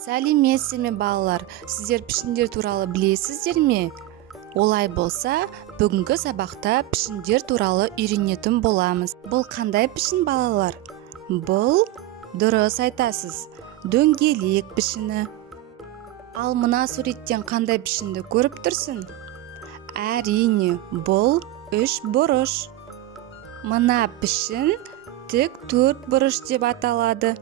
Сәлеметсіздер ме балалар, сіздер пішіндер туралы білесіздер ме? Олай болса, бүгінгі сабақта пішіндер туралы үйренетін боламыз. Бұл қандай пішін балалар? Бұл дұрыс айтасыз, дөңгелек пішіні. Ал мына суреттен қандай пішінді көріп тұрсың? Әрине, бұл үш бұрыш. Мына пішін тік төрт бұрыш деп аталады.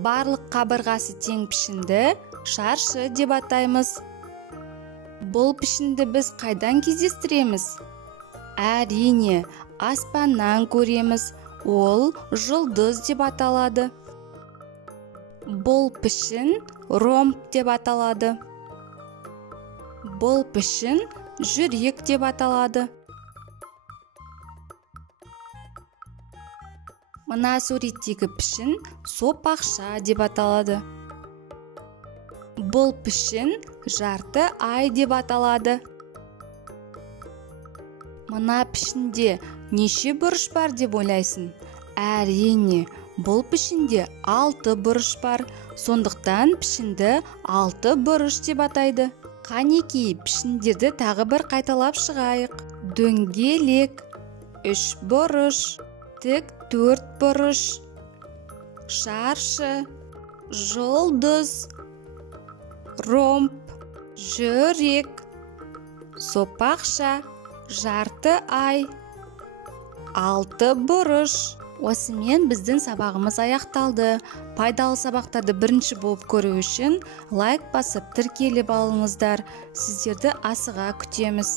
Барлық қабырғасы тең пішінді шаршы деп атаймыз. Бұл пішінді біз қайдан кездестіреміз? Әрине, аспаннан көреміз. Ол жұлдыз деп аталады. Бұл пішін ромб деп аталады. Бұл пішін жүрек деп аталады. Мына суреттегі пішін сопақша деп аталады. Бұл пішін жарты ай деп аталады. Мына пішінде неше бұрыш бар деп ойлайсың? Әрине, бұл пішінде 6 бұрыш бар. Сондықтан пішінді 6 бұрыш деп атайды. Қанекей, пішіндерді тағы бір қайталап шығайық. Дөңгелек, 3 бұрыш, тік 4 бұрыш, шаршы, жұлдыз, ромб, жүрек, сопақша, жарты ай, 6 бұрыш. Осымен біздің сабағымыз аяқталды. Пайдалы сабақтарды бірінші болып көру үшін лайк басып тіркеліп алыңыздар. Сіздерді асыға күтеміз.